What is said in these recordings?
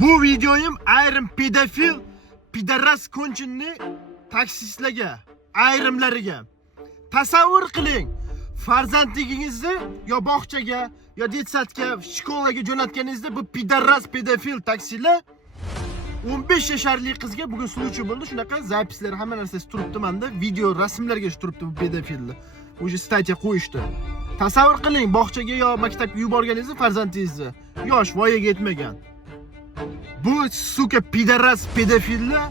Bu videoyim ayrim pedofil, pidaras konchini taksistlarga, ayrimlariga. Tasavvur qiling, farzandligingizni yo bog'chaga, yo detsadga, shkolaga jo'natganingizda bu pidaras pedofil taksilar 15 yasharli qizga bugun случай bo'ldi. Shunaqa zapislar hamma narsasi turibdi menda, video rasmlarga turibdi bu pedofilni. O'sha statiya qo'yishdi. Tasavvur qiling, bog'chaga yo maktabga yuborganingizni farzandingizni, yosh voyaga yetmagan. Bu suka pidaras pedofillar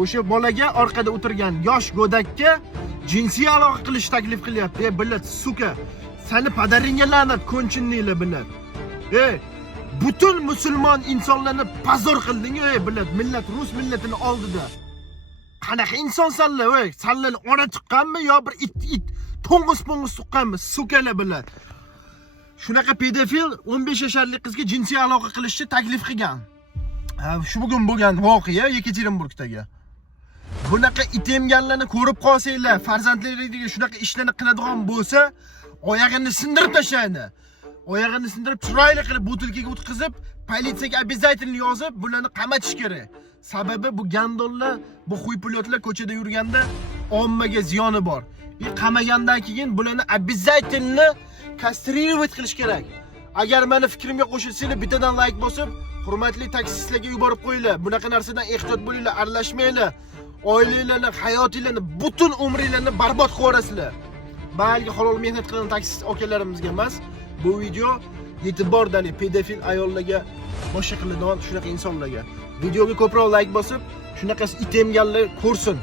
o'sha bolaga orqada o'tirgan yosh go'dakka jinsiy aloqa qilish taklif qilyapti. Billat suka, seni padaringga la'nat, konchinninglar billat. Butun musulmon insonlarni pazor qilding, billat, millat, rus millatini oldida. Qanaqa insonsanlar, sanlar ona chiqqanmi yo bir it to'ng'iz tuqqanmi, sukalar billat. Shunaqa pedofil 15 yasharli qizga jinsiy aloqa qilishni taklif qilgan. Shu bugun bo'lgan voqea Yekaterinburgdagi. Bunaqa itemganlarni ko'rib qolsanglar, farzandlaringizga shunaqa ishlarni qiladigan bo'lsa, oyog'ini sindirib tashlaydi. Oyog'ini sindirib chiroyli qilib butilkaga o'tkazib, politsiyaga обязательно yozib, bularni qamatish kerak. Sababi bu gandonlar, bu xuypulotlar ko'chada yurganda ommaga ziyoni bor. Qamagandan keyin bularni обязательно kastrirovat qilish kerak. Agar meni fikrimga qo'shilsanglar, bittadan like bosib, hurmatli taksistlarga yuborib qo'yinglar. Bunaqa narsadan ehtiyot bo'linglar, aralashmanglar. Oilalarni, hayotinglarni, butun umringlarni barbod qilib yuborasizlar. Balki halol mehnat qilgan taksist akalarimizga emas, bu video yetib bordali pedofil ayollarga, boshqa qiladigan shunaqa insonlarga. Videoga ko'proq like bosib, shunaqa itemganlar ko'rsin.